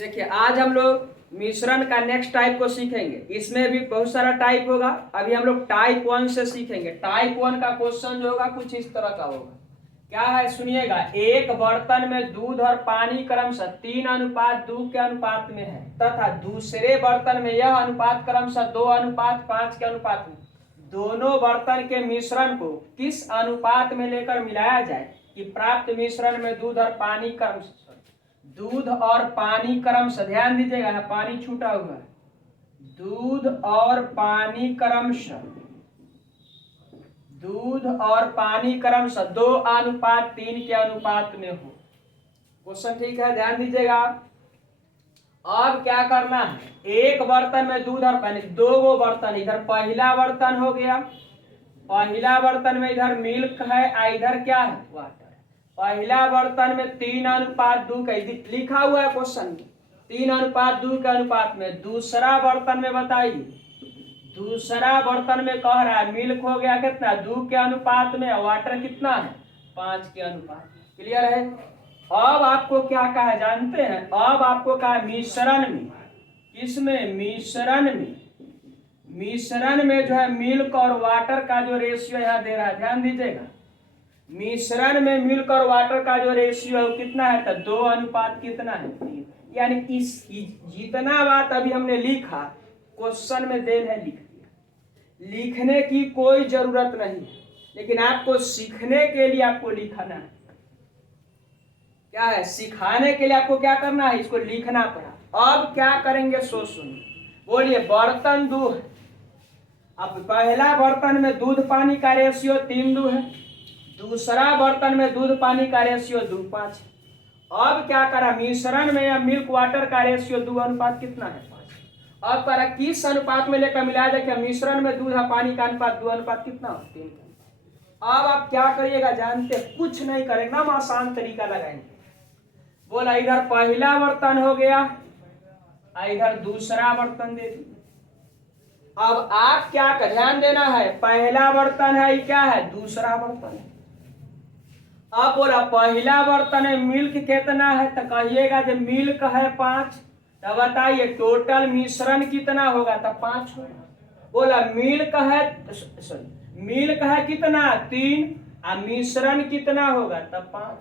देखिए आज हम लोग मिश्रण का नेक्स्ट टाइप को सीखेंगे। इसमें भी बहुत सारा टाइप होगा। अभी हम लोग टाइप 1 से सीखेंगे। टाइप 1 का क्वेश्चन जो होगा कुछ इस तरह का होगा। क्या है सुनिएगा। एक बर्तन में दूध और पानी क्रमशः 3:2 के अनुपात में है तथा दूसरे बर्तन में यह अनुपात क्रमशः 2:5 के अनुपात में। दोनों बर्तन के मिश्रण को किस अनुपात में लेकर मिलाया जाए कि प्राप्त मिश्रण में दूध और पानी क्रमशः ध्यान दीजिएगा, यहाँ पानी छूटा हुआ है। दूध और पानी क्रमशः 2:3 के अनुपात में हो। क्वेश्चन ठीक है, ध्यान दीजिएगा। अब क्या करना है, एक बर्तन में दूध और पानी, दो वो बर्तन, इधर पहला बर्तन हो गया, पहला बर्तन में इधर मिल्क है, इधर क्या है वाटर। पहला बर्तन में 3:2 का लिखा हुआ है क्वेश्चन में, 3:2 के अनुपात में। दूसरा बर्तन में बताइए, दूसरा बर्तन में कह रहा है मिल्क हो गया कितना 2 के अनुपात में, वाटर कितना है 5 के अनुपात में। क्लियर है। अब आपको क्या कहा है जानते हैं, अब आपको कहा है मिश्रण में, किसमें मिश्रण में जो है मिल्क और वाटर का जो रेशियो यहाँ दे रहा है, ध्यान दीजिएगा। मिश्रण में मिल्क और वाटर का जो रेशियो है वो कितना है, तो 2 कितना है 3। यानी इस जितना बात अभी हमने लिखा क्वेश्चन में देन है, लिख दिया। लिखने की कोई जरूरत नहीं है, लेकिन आपको सीखने के लिए आपको लिखना है। क्या है, सिखाने के लिए आपको क्या करना है, इसको लिखना पड़ा। अब क्या करेंगे सो सुनिए, बोलिए। बर्तन 2 है। अब पहला बर्तन में दूध पानी का रेशियो 3:2 है, दूसरा बर्तन में दूध पानी का रेशियो 2:5 है। अब क्या करा, मिश्रण में या मिल्क वाटर का रेशियो 2 कितना है 5। अब करा किस अनुपात में लेकर मिलाया जाए, मिश्रण में दूध और पानी का अनुपात 2 कितना 3। अब आप क्या करिएगा जानते, कुछ नहीं करेंगे, हम आसान तरीका लगाएंगे। बोला इधर पहला बर्तन हो गया, इधर दूसरा बर्तन दे दिया। अब आप क्या कर ध्यान देना है, पहला बर्तन है क्या है, दूसरा बर्तन है। अब बोला पहला बर्तन में मिल्क कितना है, तो कहिएगा जब मिल्क है 5, तो बताइए टोटल मिश्रण कितना होगा, तो 5 होगा। बोला मिल्क है कितना 3, और मिश्रण कितना होगा, तब 5।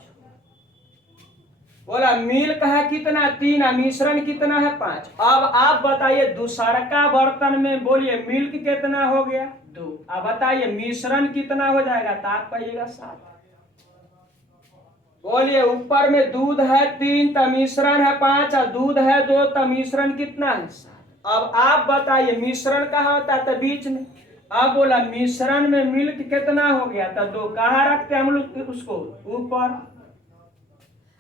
बोला मिल्क है कितना 3 और मिश्रण कितना है 5। अब आप बताइए दूसरा का बर्तन में, बोलिए मिल्क कितना हो गया 2, अब बताइए मिश्रण कितना हो जाएगा, तो आप कहिएगा 7। बोलिए ऊपर में दूध है 3 तो मिश्रण है 5, और दूध है 2 तो मिश्रण कितना है 7। अब आप बताइए मिश्रण कहाँ होता है, तो बीच में। अब बोला मिश्रण में मिल्क कितना हो गया, तो 2, कहाँ रखते हैं हम लोग उसको, ऊपर।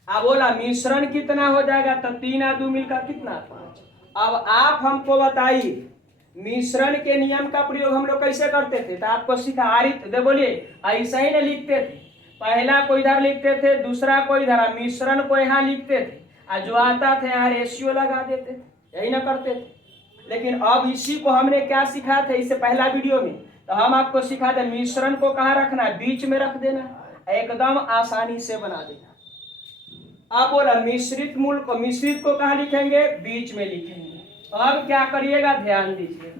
अब बोला मिश्रण कितना हो जाएगा, तो 3 और 2 मिलकर कितना 5। अब आप हमको बताइए मिश्रण के नियम का प्रयोग हम लोग कैसे करते थे, तो आपको सिखा बोलिए ऐसा ही ना लिखते थे, पहला को इधर लिखते थे, दूसरा को इधर, मिश्रण को यहाँ लिखते थे, और जो आता था यहाँ रेशियो लगा देते थे, यही ना करते थे। लेकिन अब इसी को हमने क्या सिखाया था इससे पहला वीडियो में, तो हम आपको सिखाते मिश्रण को कहाँ रखना है, बीच में रख देना, एकदम आसानी से बना देना। अब बोला मिश्रित को कहाँ लिखेंगे, बीच में लिखेंगे। अब क्या करिएगा ध्यान दीजिए।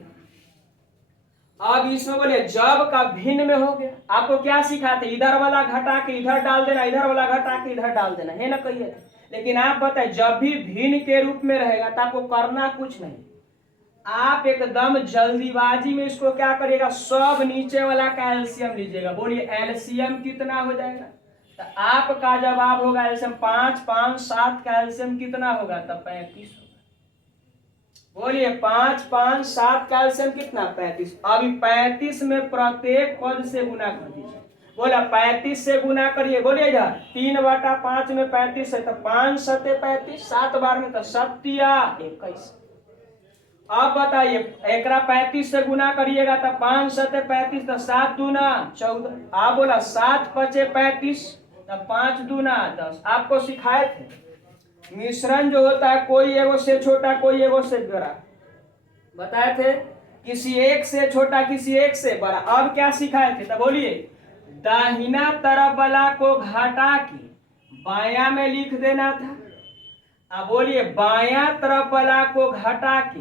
अब इसमें बोले जब का भिन्न में हो गया, आपको क्या सिखाते, इधर वाला घटा के इधर डाल देना, इधर वाला घटा के इधर डाल देना, है ना कहिए थे। लेकिन आप बताए जब भी भिन्न के रूप में रहेगा तो आपको करना कुछ नहीं, आप एकदम जल्दीबाजी में इसको क्या करिएगा, सब नीचे वाला का एलसीएम लीजिएगा। बोलिए एलसीएम कितना हो जाएगा, तो आपका जवाब होगा एलसीएम 5, 5, 7 का एलसीएम कितना होगा, तब 35 होगा। बोलिए 5, 5, 7 का एलसीएम कितना 35। अभी 35 में प्रत्येक पद से गुना कर दीजिए। बोला 35 से गुना करिए, बोलिए यार 3/5 में 35 है, तो 5 7 35, 7 बार में तो 7 21। अब बताइए एक 35 से गुना करिएगा तो 5 7 35, तो 7 दूना 14। आप बोला 7 5 35, तो 5 दूना 10। आपको सिखाए थे मिश्रण जो होता है कोई एगो से छोटा कोई एगो से बड़ा, बताए थे, किसी एक से छोटा किसी एक से बड़ा। अब क्या सिखाए थे, तो बोलिए दाहिना तरफ वाला को घटा के बाया में लिख देना था, अब बोलिए बाया तरफ वाला को घटा के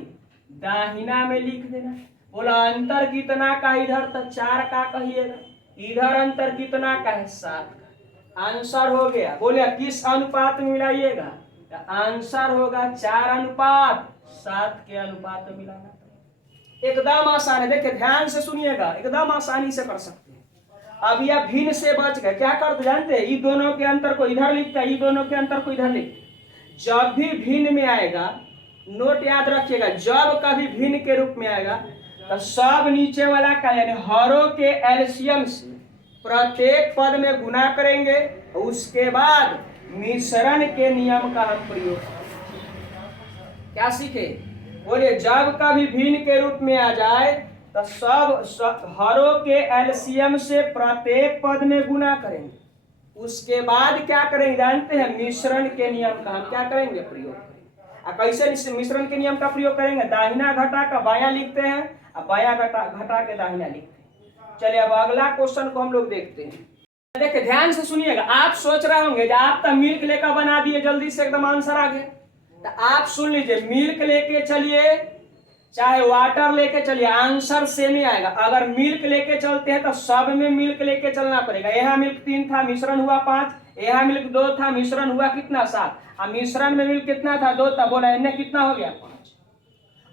दाहिना में लिख देना। बोला अंतर कितना का इधर, तो 4 का कहिएगा। इधर अंतर कितना का है, 7 का। आंसर हो गया। बोले किस अनुपात में मिलाइएगा, तो आंसर होगा 4:7 के अनुपात में मिलाना। एकदम आसान है, देखिए ध्यान से सुनिएगा, एकदम आसानी से कर सकते हैं। अब यह भिन्न से बच गए, क्या करते जानते हैं, ये दोनों के अंतर को इधर लिखते हैं, ये दोनों के अंतर को इधर लिखते हैं। जब भी भिन्न में आएगा, नोट याद रखिएगा, जब कभी भिन्न के रूप में आएगा तो सब नीचे वाला का यानी हरों के एलसीएम से प्रत्येक पद में गुना करेंगे, उसके बाद मिश्रण के नियम का हम प्रयोग क्या सीखे। बोलिए जब कभी भिन्न के रूप में आ जाए तो सब हरों के एलसीएम से प्रत्येक पद में गुना करेंगे, उसके बाद क्या करेंगे जानते हैं, मिश्रण के नियम का हम क्या करेंगे, प्रयोग करेंगे। कैसे मिश्रण के नियम का प्रयोग करेंगे, दाहिना घटा का बाया लिखते हैं, अब बाया घटा के दाहिना लिखते हैं। चलिए अब अगला क्वेश्चन को हम लोग देखते हैं। देखिए ध्यान से सुनिएगा, आप सोच रहे होंगे आप तो मिल्क लेकर बना दिए, जल्दी से एकदम आंसर आ गया। तो आप सुन लीजिए, मिल्क लेके चलिए चाहे वाटर लेके चलिए, आंसर सेम ही आएगा। अगर मिल्क लेके चलते हैं तो सब में मिल्क लेके चलना पड़ेगा। यहाँ मिल्क 3 था, मिश्रण हुआ 5, यहाँ मिल्क 2 था, मिश्रण हुआ कितना 7, और मिश्रण में मिल्क कितना था 2 था, बोला इन्हें कितना हो गया 5।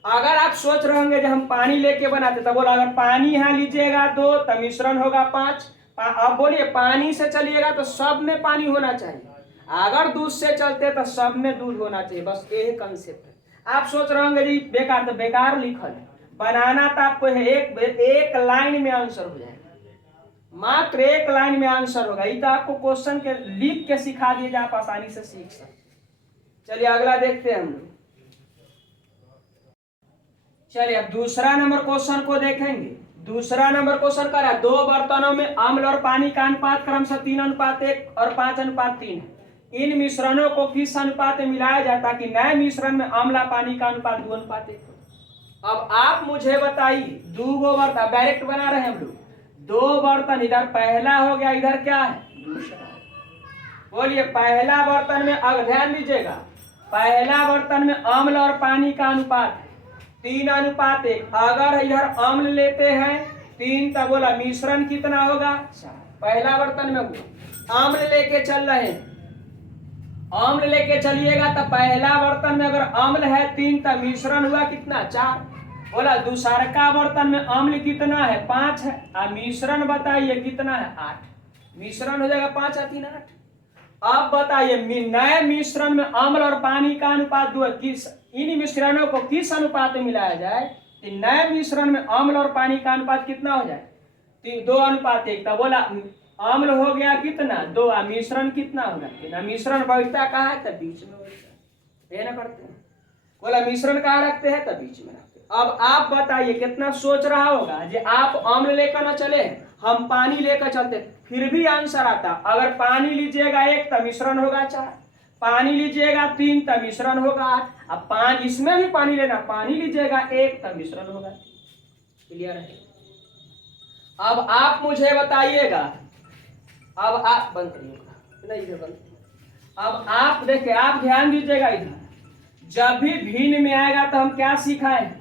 अगर आप सोच रहे होंगे जब हम पानी लेके बनाते तो बोला अगर पानी यहाँ लीजिएगा 2 तो मिश्रण होगा 5। अब बोलिए पानी से चलिएगा तो सब में पानी होना चाहिए, अगर दूध से चलते तो सब में दूध होना चाहिए, बस यही कंसेप्ट है। आप सोच रहे होंगे जी बेकार, तो बेकार लिखल है, बनाना तो आपको है एक लाइन में आंसर हो जाएगा, मात्र एक लाइन में आंसर होगा। ये तो आपको क्वेश्चन के लिख के सिखा दिए जो आप आसानी से सीख सकते। चलिए अगला देखते हैं हम लोग। चलिए अब दूसरा नंबर क्वेश्चन को देखेंगे। दूसरा नंबर क्वेश्चन करा, 2 बर्तनों में अम्ल और पानी का अनुपात क्रमशः 3:1 और 5:3 है। इन मिश्रणों को किस अनुपात में मिलाया जाए ताकि नए मिश्रण में अम्ल पानी का अनुपात 2:1 हो। अब आप मुझे बताइए, 2 बर्तन डायरेक्ट बना रहे हैं हम लोग, 2 बर्तन, इधर पहला हो गया, इधर क्या है दूसरा। बोलिए पहला बर्तन में, अब ध्यान दीजिएगा, पहला बर्तन में अम्ल और पानी का अनुपात 3:1। अगर इधर अम्ल लेते हैं 3 तो बोला मिश्रण कितना होगा 4। पहला बर्तन में अम्ल लेके चल रहे हैं, अम्ल लेके चलिएगा तो पहला बर्तन में अगर अम्ल है 3 तो मिश्रण हुआ कितना 4। बोला दूसरा का बर्तन में अम्ल कितना है 5 है, और मिश्रण बताइए कितना है 8। मिश्रण हो जाएगा 5 और 3 8। अब बताइए नए मिश्रण में अम्ल और पानी का अनुपात 2, किस इन मिश्रणों को किस अनुपात में मिलाया जाए तो नए मिश्रण में अम्ल और पानी का अनुपात कितना हो जाए, 2:1। तो बोला अम्ल हो गया कितना 2, मिश्रण कितना होगा 3। मिश्रण बैठता कहाँ है, तब बीच में बैठता है, ना करते हैं। बोला मिश्रण कहाँ रखते हैं, तब बीच में रखते हैं। अब आप बताइए कितना सोच रहा होगा जी आप अम्ल लेकर न चले, हम पानी लेकर चलते फिर भी आंसर आता। अगर पानी लीजिएगा 1 तो मिश्रण होगा 4, पानी लीजिएगा 3 तो मिश्रण होगा 8, अब 5 इसमें भी पानी लेना, पानी लीजिएगा 1 तो मिश्रण होगा 3। क्लियर है। अब आप मुझे बताइएगा, अब आप बंद करिएगा, नहीं इधर बंद। अब आप देखिए, आप ध्यान दीजिएगा इधर, जब भी भिन्न में आएगा तो हम क्या सिखाए,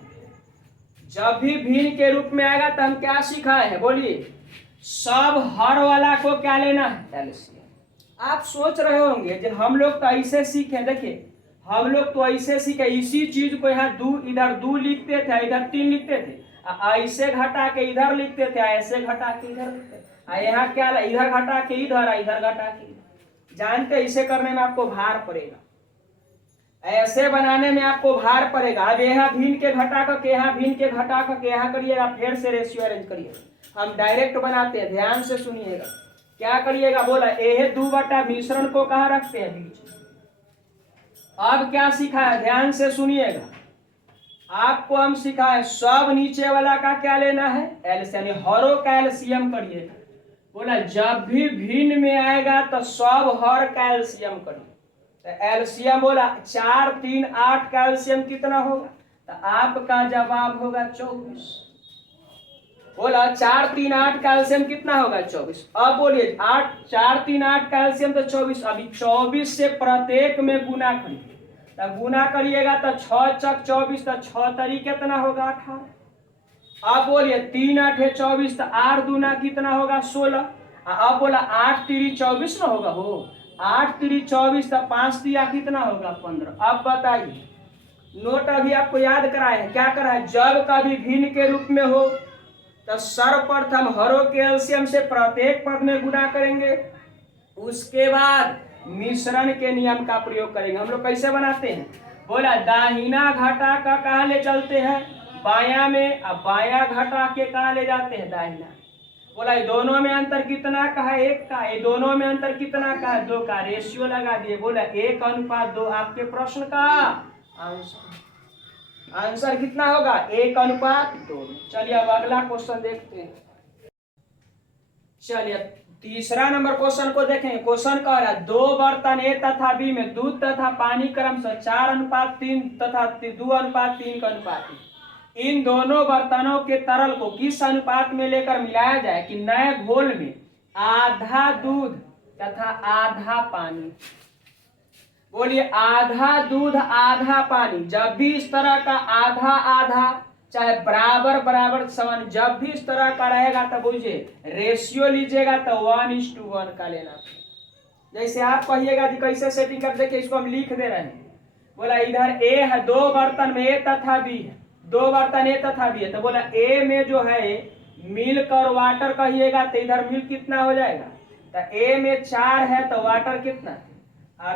जब भी भिन्न के रूप में आएगा तो हम क्या सिखाए हैं, बोलिए सब हर वाला को क्या लेना है एलसीएम। आप सोच रहे होंगे कि हम लोग तो ऐसे सीखे, देखिए हम लोग तो ऐसे सीखे, इसी चीज को यहाँ 2 इधर 2 लिखते थे, इधर 3 लिखते थे, ऐसे घटा के इधर लिखते थे, ऐसे घटा के इधर लिखते थे, यहाँ क्या इधर घटा के इधर घटा के इधर। जानते इसे करने में आपको भार पड़ेगा, ऐसे बनाने में आपको भार पड़ेगा। अब यहाँ भिन्न के घटा करके यहाँ भिन्न के घटा करके यहाँ करिएगा, फिर से रेशियो अरेंज करिएगा। हम डायरेक्ट बनाते हैं, ध्यान से सुनिएगा क्या करिएगा। बोला यह 2 मिश्रण को कहाँ रखते हैं बीच में। अब क्या सिखाया, ध्यान से सुनिएगा, आपको हम सिखाए सब नीचे वाला का क्या लेना है एलसीएम, हरों का एलसीएम करिएगा। बोला जब भी भिन्न में आएगा तो सब हर का एलसीएम करिए। तो एलसीएम बोला 4 3 8 का एलसीएम कितना होगा, तो आपका जवाब होगा 24। बोला 4 3 8 का एलसीएम कितना होगा 24। अब बोलिए 8 4 3 8 का एलसीएम तो 24। अभी 24 से प्रत्येक में गुना करिए तो गुना करिएगा तो 6 चक 24, तो 6 तरी कितना होगा 18। अब बोलिए 3 8 24, तो 8 दूना कितना होगा 16। अब बोला 8 3 24 ना होगा हो, 8 3 24, तो 5 दिया कितना होगा 15। अब बताइए, नोट अभी आपको याद कराए हैं, क्या कराए, जब कभी भिन्न के रूप में हो तो सर्वप्रथम हरों के एलसीएम से प्रत्येक पद में गुणा करेंगे, उसके बाद मिश्रण के नियम का प्रयोग करेंगे। हम लोग कैसे बनाते हैं, बोला दाहिना घटा का कहाँ ले चलते हैं बाया में, अब बाया घटा के कहाँ ले जाते हैं दाहिना। बोला ये दोनों में अंतर कितना का है 1 का, ये दोनों में अंतर कितना का है 2 का, रेशियो लगा दिए। बोला 1:2 आपके प्रश्न का आंसर कितना होगा 1:2। चलिए अब अगला क्वेश्चन देखते हैं। चलिए तीसरा नंबर क्वेश्चन को देखेंगे। क्वेश्चन कह रहा है 2 बर्तन ए तथा बी में दूध तथा पानी क्रमशः 4:3 तथा 2:3 का अनुपात है। इन दोनों बर्तनों के तरल को किस अनुपात में लेकर मिलाया जाए कि नए घोल में आधा दूध तथा आधा पानी। बोलिए आधा दूध आधा पानी, जब भी इस तरह का आधा आधा चाहे बराबर बराबर समान जब भी इस तरह का रहेगा तो बुझिए रेशियो लीजिएगा तो 1:1 का लेना। जैसे आप कहिएगा कि कैसे सेटिंग कर, देखिए इसको हम लिख दे रहे हैं। बोला इधर ए है, 2 बर्तन में ए तथा बी है, 2 बर्तन ए तथा बी है, तो बोला ए में जो है मिल्क और वाटर कहिएगा तो इधर मिल्क कितना हो जाएगा, तो ए में 4 है तो वाटर कितना,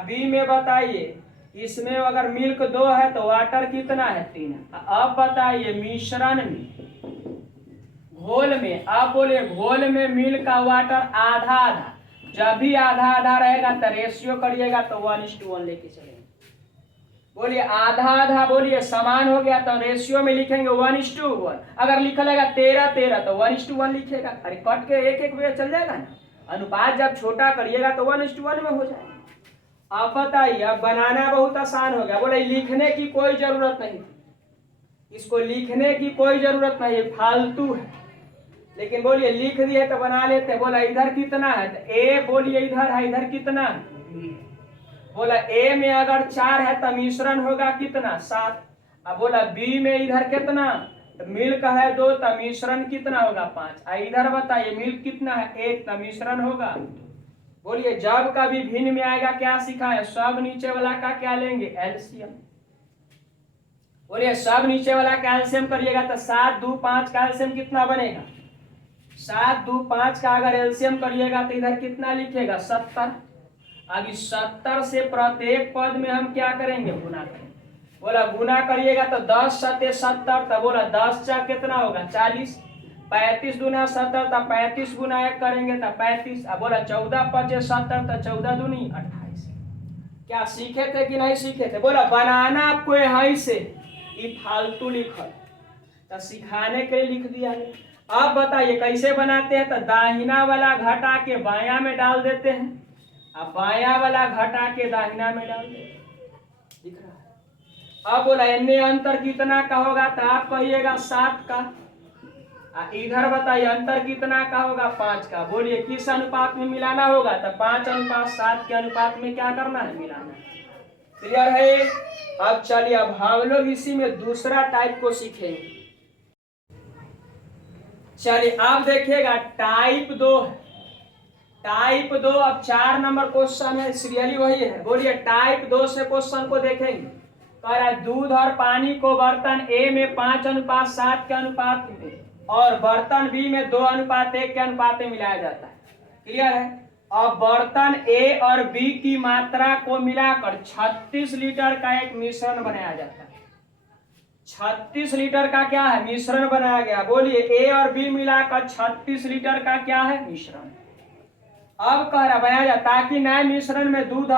बी में बताइए इसमें अगर मिल्क 2 है तो वाटर कितना है 3। अब बताइए मिश्रण में घोल में, अब बोलिए घोल में मिल्क का वाटर आधा आधा, जब भी आधा आधा रहेगा तो रेशियो करिएगा तो 1:1 लेके चलेंगे। बोलिए आधा आधा बोलिए समान हो गया तो रेशियो में लिखेंगे 1:1। अगर लिखा रहेगा 13 13 तो 1:1 लिखेगा। अरे कट के एक एक वे चल जाएगा ना, अनुपात जब छोटा करिएगा तो 1:1 में हो जाएगा। आप बताइए अब बनाना बहुत आसान हो गया। बोले लिखने की कोई जरूरत नहीं, इसको लिखने की कोई जरूरत नहीं, फालतू है, लेकिन बोलिए लिख दिए तो बना लेते। बोला इधर कितना है तो ए, बोलिए इधर है, इधर कितना है, बोला ए में अगर 4 है तो मिश्रण होगा कितना 7। अब बोला बी में इधर कितना मिल्क है 2 तो मिश्रण कितना होगा 5। इधर बताइए मिल्क कितना है 1 तो मिश्रण होगा। बोलिए जब का भी भिन्न में आएगा क्या सीखा है, सब नीचे वाला का क्या लेंगे एलसीएम। बोलिए सब नीचे वाला का एलसीएम करिएगा तो 7 2 5 का एलसीएम कितना बनेगा, 7 2 5 का अगर एलसीएम करिएगा तो इधर कितना लिखेगा 70। अब इस 70 से प्रत्येक पद में हम क्या करेंगे गुना करेंगे। बोला गुना करिएगा तो 10 7 70, तो बोला 10 चा कितना होगा 40, 35 दूना 70 तो 35 गुना 1 करेंगे तो 35। अब बोला 14 5 70 तो 14 दूनी 28। क्या सीखे थे कि नहीं सीखे थे, बोला बनाना आपको यहीं से, ये फालतू लिखल तो सिखाने के लिए लिख दिया है। अब बताइए कैसे बनाते हैं, तो दाहिना वाला घटा के बाया में डाल देते हैं, अब बाया वाला घटा के दाहिना में डाल देते हैं, दिख रहा है। अब बोला इनमें अंतर कितना का होगा, तो आप कहिएगा 7 का। इधर बताइए अंतर कितना का होगा 5 का। बोलिए किस अनुपात में मिलाना होगा, तो 5:7 के अनुपात में क्या करना है मिलाना। क्लियर है। अब चलिए अब हम लोग इसी में दूसरा टाइप को सीखेंगे। चलिए अब देखिएगा टाइप 2 है, टाइप 2 अब 4 नंबर क्वेश्चन है, सीरियली वही है। बोलिए टाइप 2 से क्वेश्चन को देखेंगे। कह रहा है दूध और पानी को बर्तन ए में 5:7 के अनुपात में और बर्तन बी में 2:1 के अनुपात में मिलाया जाता है। क्लियर है। अब बर्तन ए और बी की मात्रा को मिलाकर 36 लीटर का एक मिश्रण बनाया जाता है। 36 लीटर का क्या है मिश्रण बनाया गया। बोलिए ए और बी मिलाकर 36 लीटर का क्या है मिश्रण। अब कह रहा बनाया जाए ताकि नए मिश्रण में दूध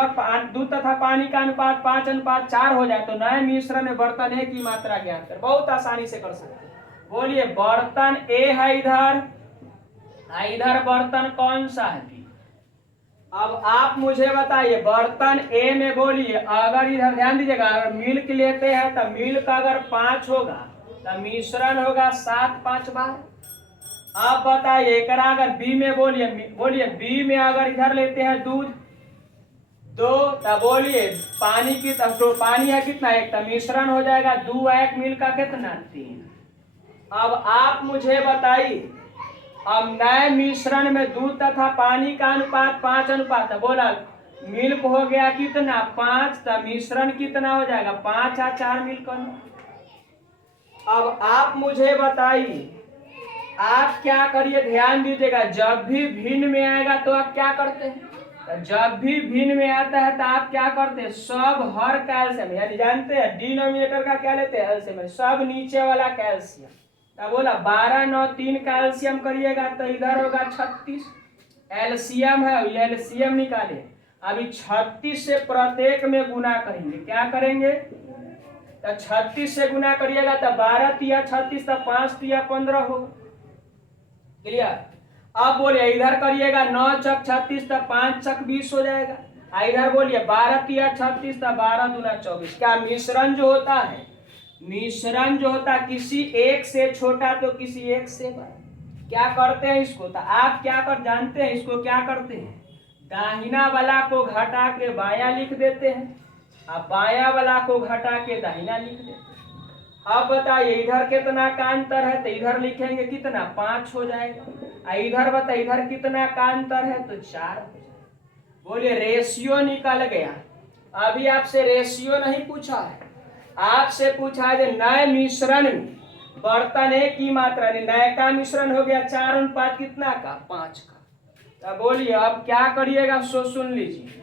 तथा पानी का अनुपात 5:4 हो जाए, तो नए मिश्रण में बर्तन ए की मात्रा ज्ञात कर, बहुत आसानी से कर सकते हैं। बोलिए बर्तन ए है इधर, इधर बर्तन कौन सा है बी। अब आप मुझे बताइए बर्तन ए में बोलिए अगर इधर ध्यान दीजिएगा अगर मिल्क लेते हैं तो मिल्क अगर 5 होगा तो मिश्रण होगा 7 5 बार। आप बताइए अगर बी में बोलिए बी में अगर इधर लेते हैं दूध 2, तब बोलिए पानी की तो पानी है कितना, 1, तब मिश्रण हो जाएगा 2 1 मिलकर कितना 3। अब आप मुझे बताइए, अब नए मिश्रण में दूध तथा पानी का अनुपात 5 अनुपात है। बोला मिल्क हो गया कितना 5, तब मिश्रण कितना हो जाएगा 5 या 4 मिलकर। अब आप मुझे बताइए, आप क्या करिए, ध्यान दीजिएगा, जब भी भिन्न में आएगा तो आप क्या करते हैं, तो जब भी भिन्न में आता है तो आप क्या करते हैं, सब हर कैल्शियम, यानी जानते हैं डिनोमिनेटर का क्या लेते हैं, एलसीएम, सब नीचे वाला कैल्शियम। तो बोला 12 9 3 कैल्शियम करिएगा तो इधर होगा 36, एलसीएम है, एलसीएम निकाले। अभी 36 से प्रत्येक में गुना करेंगे, क्या करेंगे, तो 36 से गुना करिएगा तो 12 तिया 36, तो 5 तिया 15 हो। क्लियर। अब बोलिए इधर करिएगा 9 चक 36, तो 5 चक 20 हो जाएगा। इधर बोलिए 12 तिया 36, तो 12 दूना 24। क्या मिश्रण जो होता है, मिश्रण जो होता है किसी एक से छोटा तो किसी एक से बड़ा, क्या करते हैं इसको, तो आप क्या कर जानते हैं इसको क्या करते हैं, दाहिना वाला को घटा के बायां लिख देते हैं, अब बायां वाला को घटा के दाहिना लिख देते हैं। अब बताइए इधर कितना का अंतर है, तो इधर लिखेंगे कितना 5 हो जाएगा। इधर बताइए इधर कितना का अंतर है, तो 4 हो जाएगा। बोलिए रेशियो निकल गया। अभी आपसे रेशियो नहीं पूछा है, आपसे पूछा है नए मिश्रण में बर्तन एक की मात्रा, नए का मिश्रण हो गया 4 अनुपात कितना का 5 का। तो बोलिए अब क्या करिएगा, सो सुन लीजिए।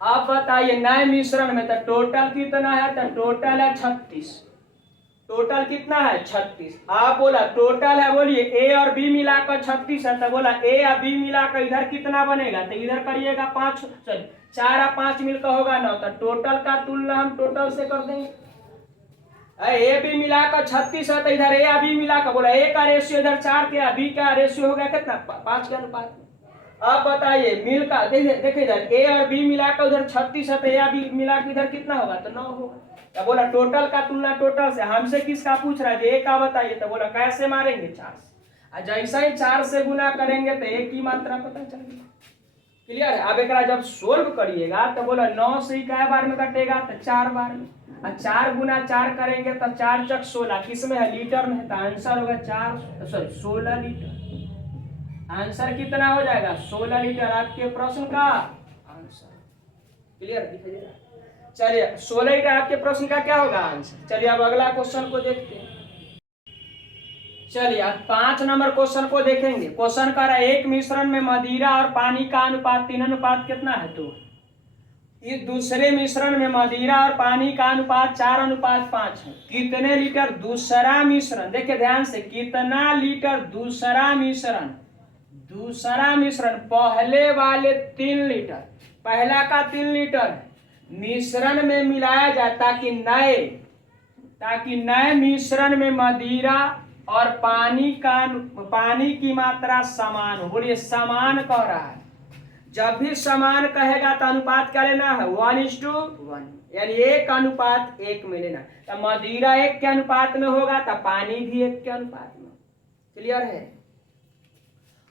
अब बताइए नए मिश्रण में तो टोटल कितना है, तो टोटल है 36, टोटल कितना है 36। आप बोला टोटल है, बोलिए ए और बी मिलाकर 36 है, तो बोला ए और बी मिलाकर इधर कितना बनेगा, तो इधर करिएगा 5, सॉरी 4 और 5 मिलकर होगा 9, तो टोटल का तुलना हम टोटल से कर देंगे। ए बी मिलाकर 36 है, तो इधर ए और बी मिलाकर बोला ए का रेशियो इधर 4 के, बी का रेशियो हो गया कितना 5 के अनुपात। अब बताइए मिल का देखिए इधर ए और बी मिलाकर उधर 36 है, तो ए और बी मिलाकर इधर कितना होगा, तो 9 होगा। तो बोला टोटल का तुलना टोटल से, हमसे किसका पूछ रहा है, ए का बताइए, तो बोला कैसे मारेंगे 4 से, जैसा ही 4 से गुना करेंगे तो ए की मात्रा पता चलेगी। क्लियर है। अब एक जब सोल्व करिएगा तो बोला 9 से क्या बार में कटेगा, तो 4 बार में, और 4 गुना 4 करेंगे तो 4 चक 16, किस में है, लीटर में है, तो आंसर होगा 16 लीटर। आंसर कितना हो जाएगा 16 लीटर, आपके प्रश्न का आंसर। क्लियर दिखाई दे रहा। चलिए 16 लीटर आपके प्रश्न का क्या होगा आंसर। चलिए अब अगला क्वेश्चन को देखते हैं। चलिए अब 5 नंबर क्वेश्चन को देखेंगे। क्वेश्चन कर रहा है एक मिश्रण में मदिरा और पानी का अनुपात 3 अनुपात कितना है, तो इस दूसरे मिश्रण में मदिरा और पानी का अनुपात 4 अनुपात 5 है। कितने लीटर दूसरा मिश्रण, देखिए ध्यान से, कितना लीटर दूसरा मिश्रण पहले वाले 3 लीटर, पहला का 3 लीटर मिश्रण में मिलाया जाए ताकि नए मिश्रण में मदिरा और पानी की मात्रा समान हो। बोलिए समान कह रहा है, जब भी समान कहेगा तो अनुपात क्या लेना है 1:1, यानी 1 अनुपात 1 में लेना। तो मदिरा 1 के अनुपात में होगा तो पानी भी 1 के अनुपात में। क्लियर है।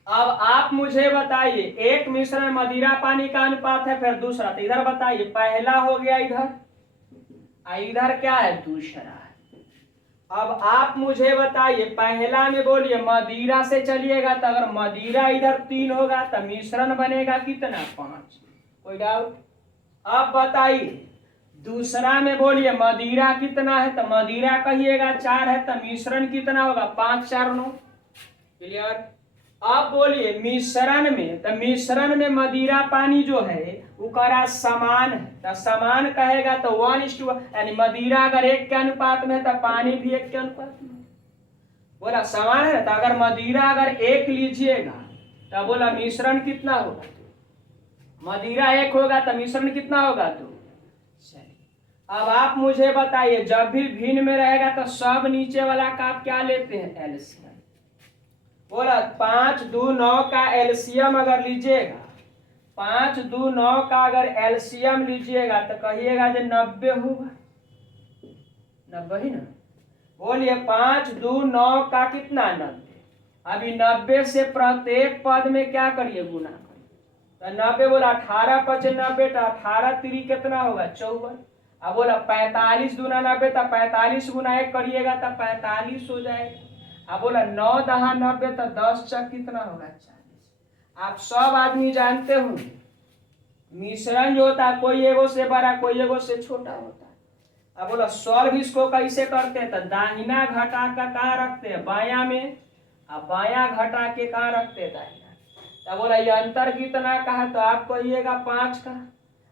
अब आप मुझे बताइए एक मिश्रण में मदिरा पानी का अनुपात है, फिर दूसरा, तो इधर बताइए पहला हो गया इधर क्या है दूसरा है। अब आप मुझे बताइए पहला में बोलिए मदिरा से चलिएगा, तो अगर मदिरा इधर 3 होगा तो मिश्रण बनेगा कितना 5, कोई डाउट। अब बताइए दूसरा में बोलिए मदिरा कितना है, तो मदिरा कहिएगा 4 है, तो मिश्रण कितना होगा 5 4 9। क्लियर। अब बोलिए मिश्रण में मदिरा पानी जो है वो करा समान है, तो समान कहेगा तो 1:1, यानी मदिरा अगर 1 के अनुपात में है तो पानी भी 1 के अनुपात में। बोला समान है, तो अगर मदिरा अगर 1 लीजिएगा तो बोला मिश्रण कितना होगा, मदिरा 1 होगा तो मिश्रण कितना होगा, तो चलिए अब आप मुझे बताइए जब भी भिन्न में रहेगा तो सब नीचे वाला का आप क्या लेते हैं एलसीएम। बोला 5 2 9 का एलसीएम अगर लीजिएगा, 5 2 9 का अगर एलसीएम लीजिएगा तो कहिएगा जो 90 होगा, 90 ही ना। बोलिए 5 2 9 का कितना 90। अभी 90 से प्रत्येक पद में क्या करिए गुना करिए, तो 90 बोला 18 पचे 90, तो 18 तिरी कितना होगा 54। अब बोला 45 दूना 90, तो 45 गुना 1 करिएगा तो 45 हो जाएगा। अब बोला 9 दहा 90, तो 10 चक कितना होगा 40। आप सब आदमी जानते होंगे मिश्रण जो होता है कोई एगो से बड़ा कोई एगो से छोटा होता है। अब बोला सॉल्व इसको कैसे करते हैं, तो दाहिना घटा का कहाँ रखते हैं बाया में, अब बाया घटा के कहाँ रखते हैं दाहिना। तो बोला ये अंतर कितना का है, तो आप कहिएगा 5 का।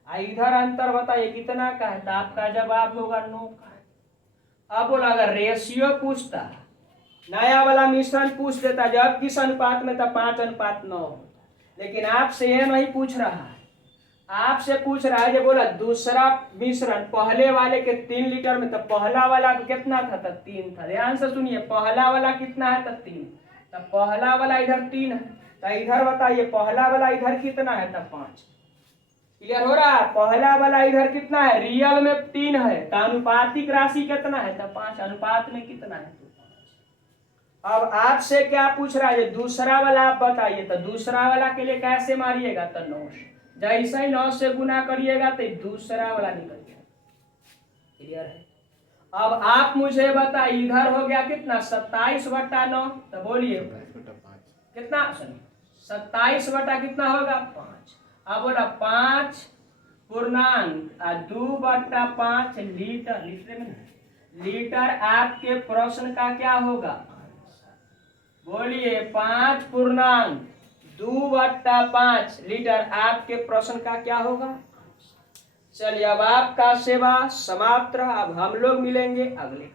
इधर अंतर बताइए कितना का है, तो आपका जवाब होगा 9 का। अब बोला अगर रेशियो पूछता नया वाला मिश्रण पूछ देता जब किस अनुपात में, तो 5:9 होता। लेकिन आपसे ये नहीं पूछ रहा है, आपसे पूछ रहा है जो बोला दूसरा मिश्रण पहले वाले के 3 लीटर में, तो पहला वाला कितना था, तो 3 था। ध्यान से सुनिए पहला वाला कितना है, तो 3। तो पहला वाला इधर 3 है, तो इधर बताइए पहला वाला इधर कितना है, तो 5। क्लियर हो रहा है। पहला वाला इधर कितना है, रियल में 3 है, तो अनुपातिक राशि कितना है, तो 5। अनुपात में कितना है, तो 5। अब आपसे क्या पूछ रहा है, दूसरा वाला आप बताइए। तो दूसरा वाला के लिए कैसे मारिएगा, तो 9 से। जैसे ही 9 से गुना करिएगा तो दूसरा वाला निकल गया। क्लियर है। अब आप मुझे बताइए इधर हो गया कितना 27/9, तो बोलिए कितना 27 कितना होगा 5। अब बोला 5 पूर्णांक 2/5 लीटर, लीटर आपके प्रश्न का क्या होगा, बोलिए 5 पूर्णांक 2/5 लीटर आपके प्रश्न का क्या होगा। चलिए अब आपका सेवा समाप्त रहा। अब हम लोग मिलेंगे अगले